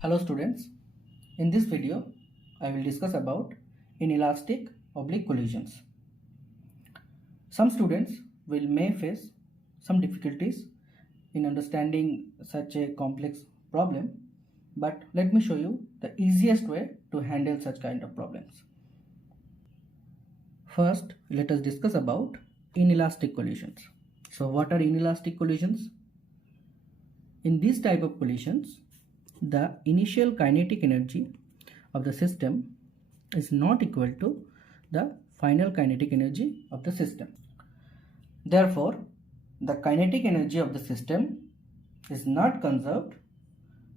Hello students, in this video I will discuss about inelastic oblique collisions. Some students may face some difficulties in understanding such a complex problem, but let me show you the easiest way to handle such kind of problems. First, let us discuss about inelastic collisions. So what are inelastic collisions? In this type of collisions, the initial kinetic energy of the system is not equal to the final kinetic energy of the system. Therefore, the kinetic energy of the system is not conserved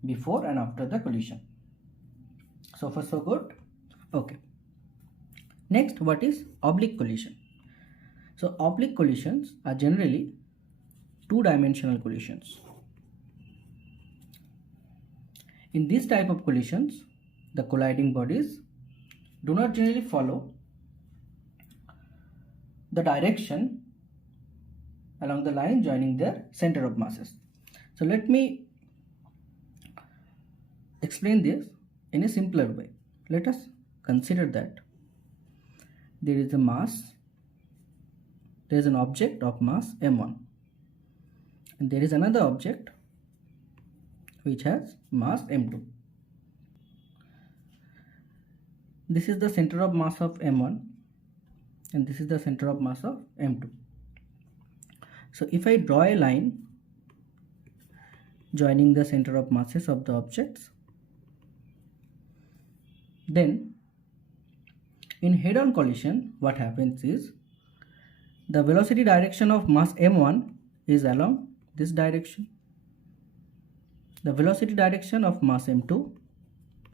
before and after the collision. So far so good? Okay. Next, what is oblique collision? So oblique collisions are generally two-dimensional collisions. In this type of collisions, the colliding bodies do not generally follow the direction along the line joining their center of masses. So let me explain this in a simpler way. Let us consider that there is a mass, there is an object of mass m1, and there is another object which has mass m2. This is the center of mass of m1 and this is the center of mass of m2. So if I draw a line joining the center of masses of the objects, then in head-on collision what happens is the velocity direction of mass m1 is along this direction. The velocity direction of mass m2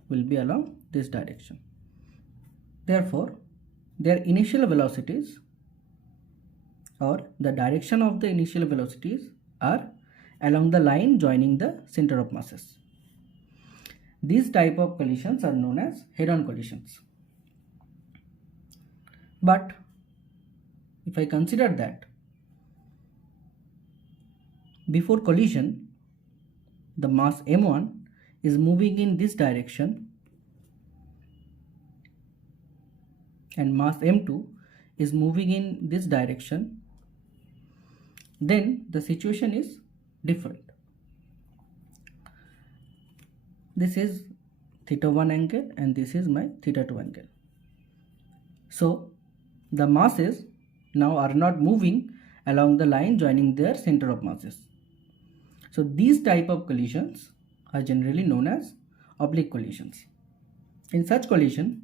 will be along this direction. Therefore, their initial velocities or the direction of the initial velocities are along the line joining the center of masses. These type of collisions are known as head-on collisions. But if I consider that before collision the mass m1 is moving in this direction and mass m2 is moving in this direction, then the situation is different. This is theta 1 angle and this is my theta 2 angle. So the masses now are not moving along the line joining their center of masses. So these type of collisions are generally known as oblique collisions. In such collision,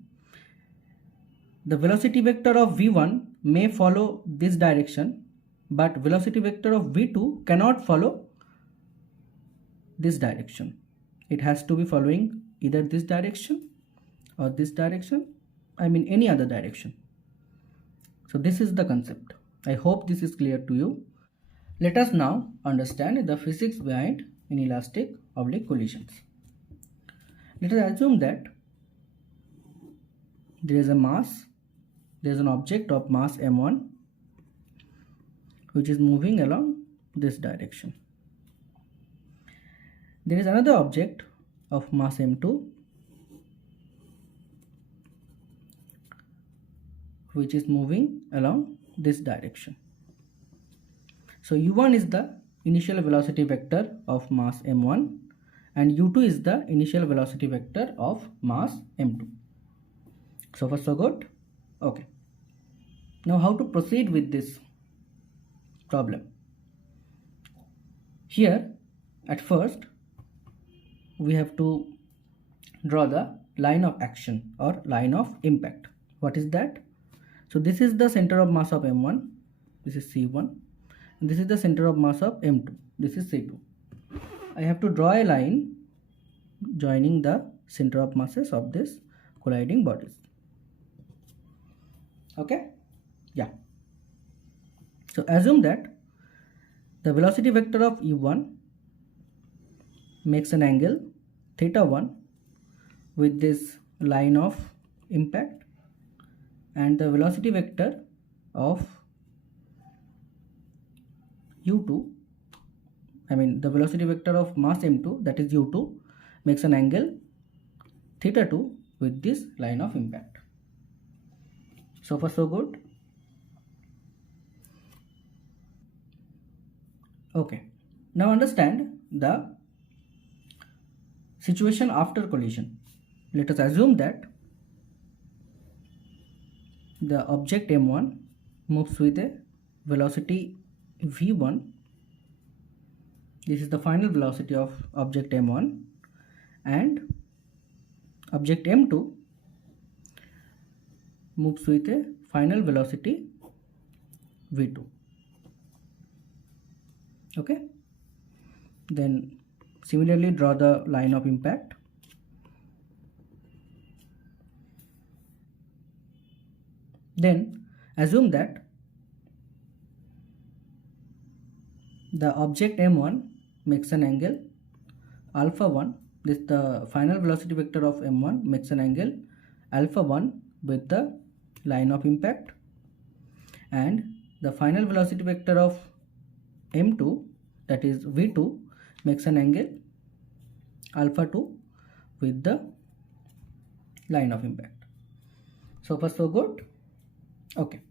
the velocity vector of v1 may follow this direction, but velocity vector of v2 cannot follow this direction. It has to be following either this direction or this direction, any other direction. So this is the concept. I hope this is clear to you. Let us now understand the physics behind inelastic oblique collisions. Let us assume that there is a mass, there is an object of mass m1 which is moving along this direction. There is another object of mass m2 which is moving along this direction. So u1 is the initial velocity vector of mass m1 and u2 is the initial velocity vector of mass m2. So far so good? Okay. Now how to proceed with this problem? Here at first we have to draw the line of action or line of impact. What is that? So this is the center of mass of m1, this is c1, and this is the center of mass of m2, this is c2. I have to draw a line joining the center of masses of this colliding bodies. Okay? Yeah. So assume that the velocity vector of u1 makes an angle theta 1 with this line of impact, and the velocity vector of u2, the velocity vector of mass m2, that is u2, makes an angle theta 2 with this line of impact. So far so good. Okay, now understand the situation after collision. Let us assume that the object M1 moves with a velocity v1. This is the final velocity of object M1, and object M2 moves with a final velocity v2. Okay, then similarly draw the line of impact. Then assume that the object M1 makes an angle alpha 1. This the final velocity vector of M1 makes an angle alpha 1 with the line of impact, and the final velocity vector of M2, that is v2, makes an angle alpha 2 with the line of impact. So far so good. Okay,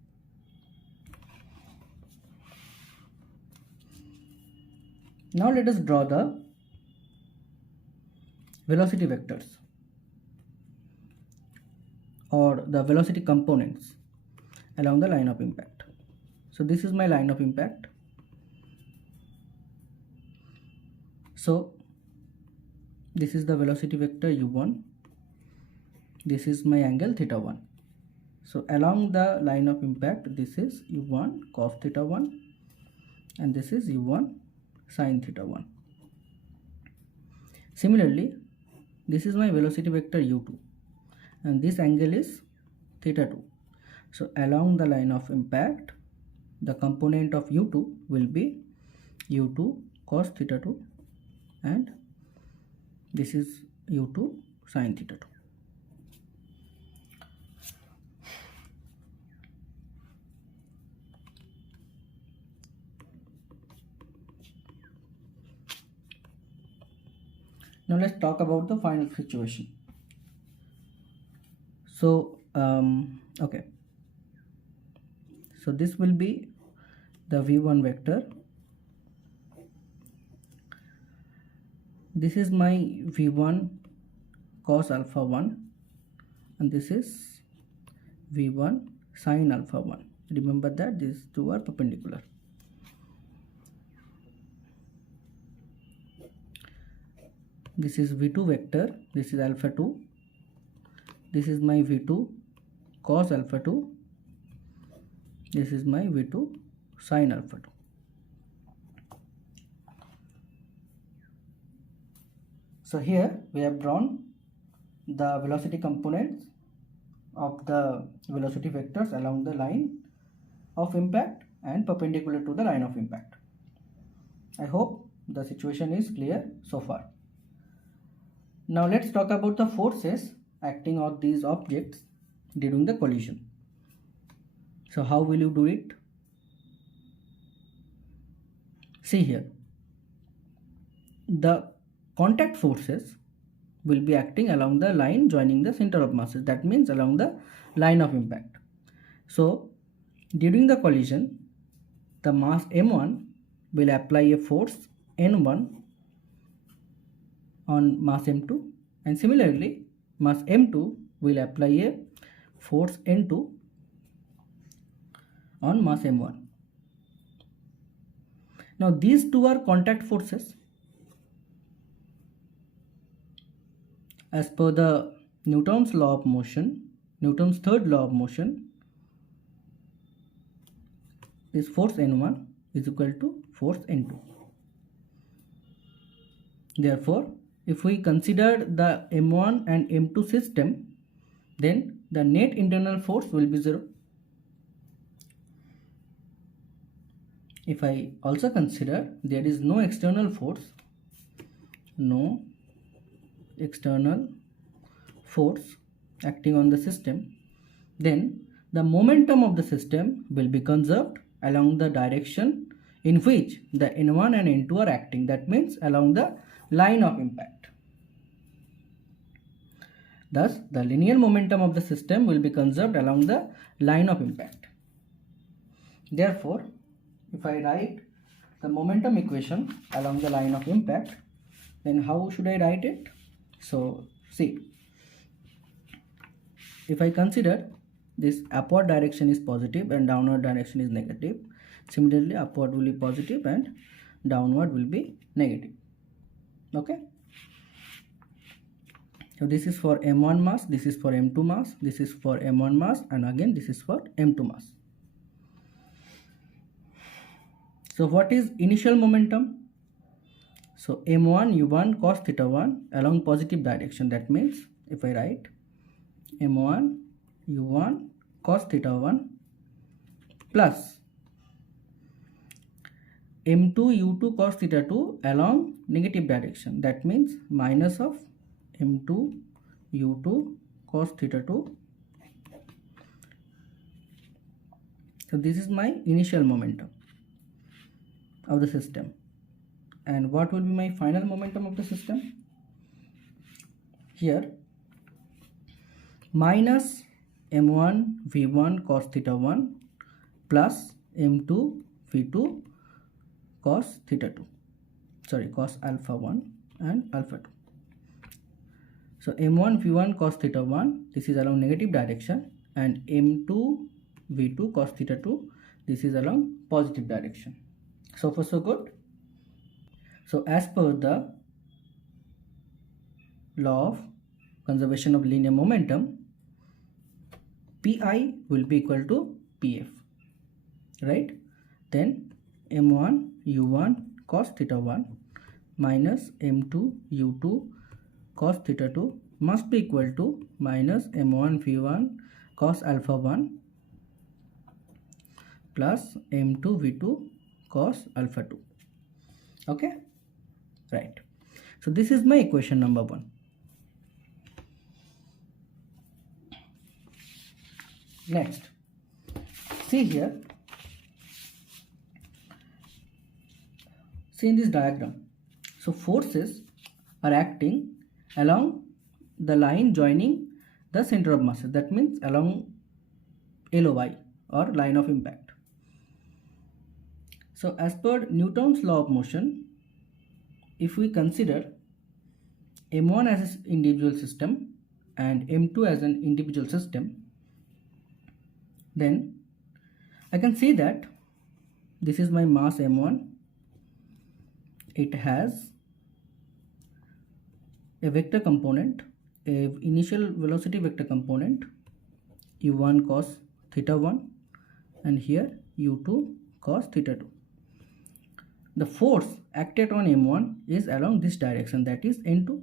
now let us draw the velocity vectors or the velocity components along the line of impact. So this is my line of impact. So this is the velocity vector u1, this is my angle theta 1. So along the line of impact, this is u1 cos theta 1 and this is u1 sin theta 1. Similarly, this is my velocity vector u2 and this angle is theta 2. So along the line of impact, the component of u2 will be u2 cos theta 2 and this is u2 sin theta 2. Now let's talk about the final situation. So okay, so this will be the v1 vector. This is my v1 cos alpha 1 and this is v1 sin alpha 1. Remember that these two are perpendicular. This is v2 vector, this is alpha 2, this is my v2 cos alpha 2, this is my v2 sin alpha 2. So here we have drawn the velocity components of the velocity vectors along the line of impact and perpendicular to the line of impact. I hope the situation is clear so far. Now let's talk about the forces acting on these objects during the collision. So how will you do it? See here, the contact forces will be acting along the line joining the center of masses, that means along the line of impact. So during the collision, the mass m1 will apply a force n1 on mass m2 and similarly mass m2 will apply a force n2 on mass m1. Now these two are contact forces. As per the Newton's law of motion, Newton's third law of motion, this force n1 is equal to force n2. Therefore, if we consider the m1 and m2 system, then the net internal force will be 0. If I also consider there is no external force, no external force acting on the system, then the momentum of the system will be conserved along the direction in which the n1 and n2 are acting, that means along the line of impact. Thus, the linear momentum of the system will be conserved along the line of impact. Therefore, if I write the momentum equation along the line of impact, then how should I write it? So, see, if I consider this upward direction is positive and downward direction is negative, similarly upward will be positive and downward will be negative. Okay. So this is for M1 mass, this is for M2 mass, this is for M1 mass, and again this is for M2 mass. So what is initial momentum? So M1 U1 cos theta 1 along positive direction. That means if I write M1 U1 cos theta 1 plus M2 U2 cos theta 2 along negative direction. That means minus of M2 U2 cos theta 2. So this is my initial momentum of the system. And what will be my final momentum of the system? Here, minus M1 V1 cos theta 1 plus M2 V2 cos theta 2. Sorry, cos alpha 1 and alpha 2. So M1 V1 cos theta 1, this is along negative direction, and M2 V2 cos theta 2, this is along positive direction. So far so good. So as per the law of conservation of linear momentum, Pi will be equal to Pf, right? Then M1 U1 cos theta 1 minus M2 U2 cos theta 2 must be equal to minus M1 V1 cos alpha 1 plus M2 V2 cos alpha 2. Okay, right. So this is my equation number 1. Next, see here, see in this diagram. So forces are acting along the line joining the center of masses. That means along LOI or line of impact. So as per Newton's law of motion, if we consider M1 as an individual system and M2 as an individual system, then I can see that this is my mass M1. It has a vector component, a initial velocity vector component, U1 cos theta 1, and here U2 cos theta 2. The force acted on M1 is along this direction, that is N2.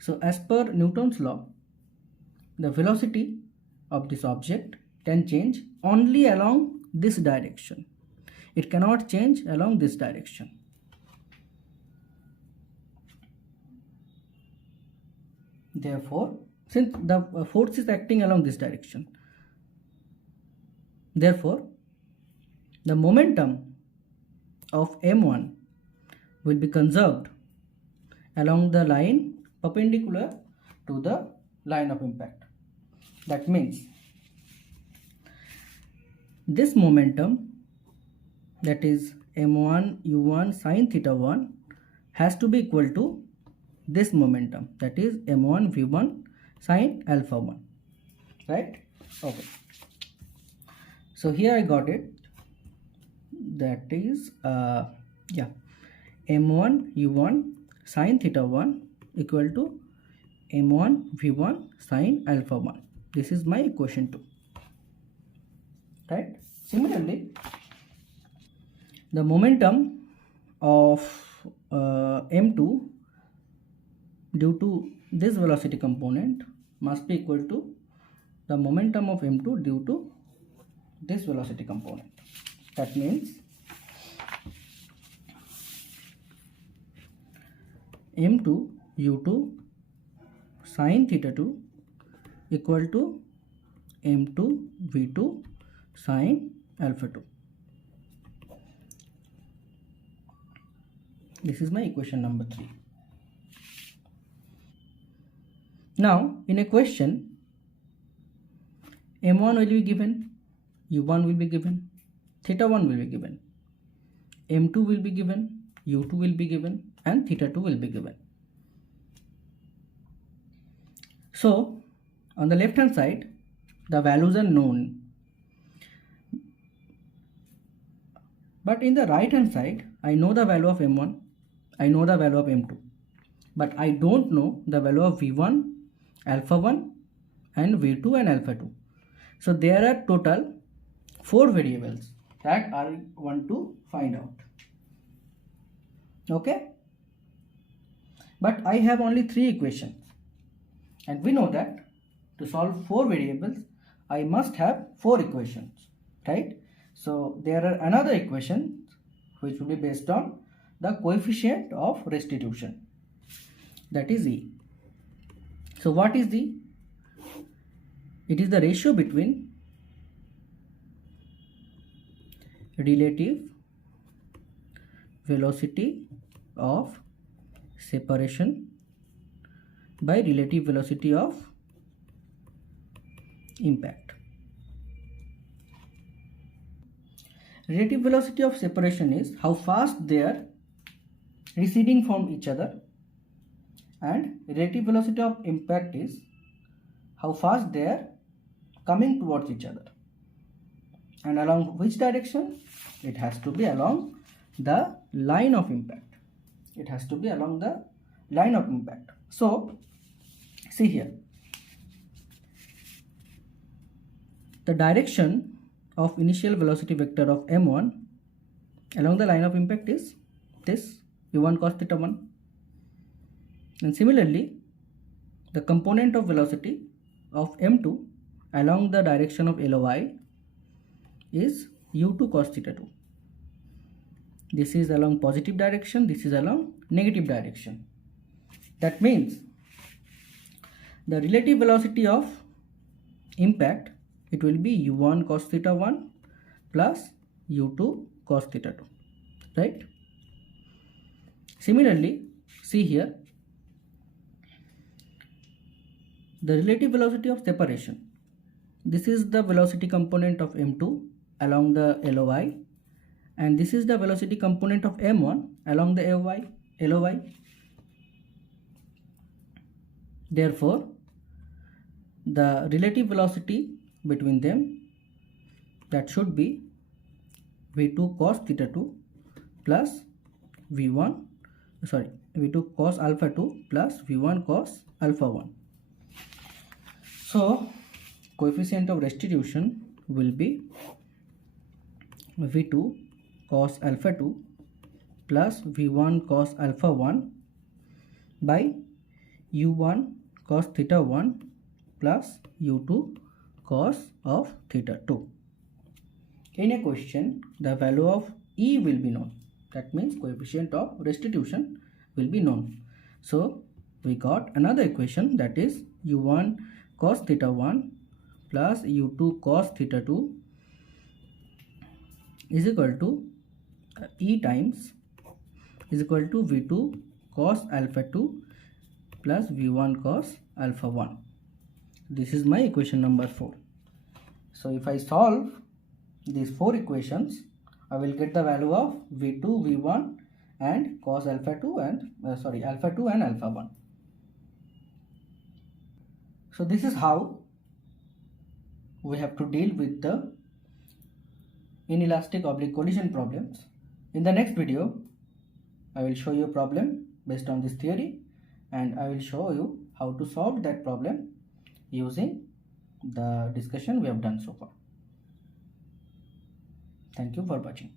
So as per Newton's law, the velocity of this object can change only along this direction. It cannot change along this direction. Therefore, since the force is acting along this direction, therefore the momentum of M1 will be conserved along the line perpendicular to the line of impact. That means this momentum, that is M1 U1 sin theta 1, has to be equal to this momentum, that is M1 V1 sin alpha 1, right? Okay. So here I got it, that is M1 U1 sin theta 1 equal to M1 V1 sin alpha 1. This is my equation 2, right? Similarly, the momentum of M2 due to this velocity component must be equal to the momentum of M2 due to this velocity component. That means M2 U2 sin theta 2 equal to M2 V2 sin alpha 2. This is my equation number 3. Now in a question, m1 will be given, u1 will be given, theta 1 will be given, m2 will be given, u2 will be given, and theta 2 will be given. So on the left hand side, the values are known, but in the right hand side, I know the value of m1, I know the value of m2, but I don't know the value of v1, alpha 1, and v2 and alpha 2. So there are total 4 variables that I want to find out. Okay, but I have only 3 equations, and we know that to solve 4 variables I must have 4 equations, right? So there are another equation which will be based on the coefficient of restitution, that is E. So what is E? It is the ratio between relative velocity of separation by relative velocity of impact. Relative velocity of separation is how fast they are receding from each other, and relative velocity of impact is how fast they are coming towards each other. And along which direction? It has to be along the line of impact. It has to be along the line of impact. So see here, the direction of initial velocity vector of m1 along the line of impact is this, u1 cos theta 1, and similarly the component of velocity of m2 along the direction of LOI is u2 cos theta 2. This is along positive direction, this is along negative direction. That means the relative velocity of impact, it will be u1 cos theta 1 plus u2 cos theta 2, right? Similarly, see here, the relative velocity of separation, this is the velocity component of m2 along the LOI, and this is the velocity component of m1 along the LOI. Therefore, the relative velocity between them, that should be v2 cos theta 2 plus v2 cos alpha 2 plus v1 cos alpha 1. So coefficient of restitution will be v2 cos alpha 2 plus v1 cos alpha 1 by u1 cos theta 1 plus u2 cos of theta 2. In a question, the value of E will be known. That means coefficient of restitution will be known. So we got another equation, that is u1 cos theta 1 plus u2 cos theta 2 is equal to E times is equal to v2 cos alpha 2 plus v1 cos alpha 1. This is my equation number 4. So if I solve these 4 equations, I will get the value of v2, v1 and cos alpha 2 and alpha 2 and alpha 1. So this is how we have to deal with the inelastic oblique collision problems. In the next video, I will show you a problem based on this theory, and I will show you how to solve that problem using the discussion we have done so far. Thank you for watching.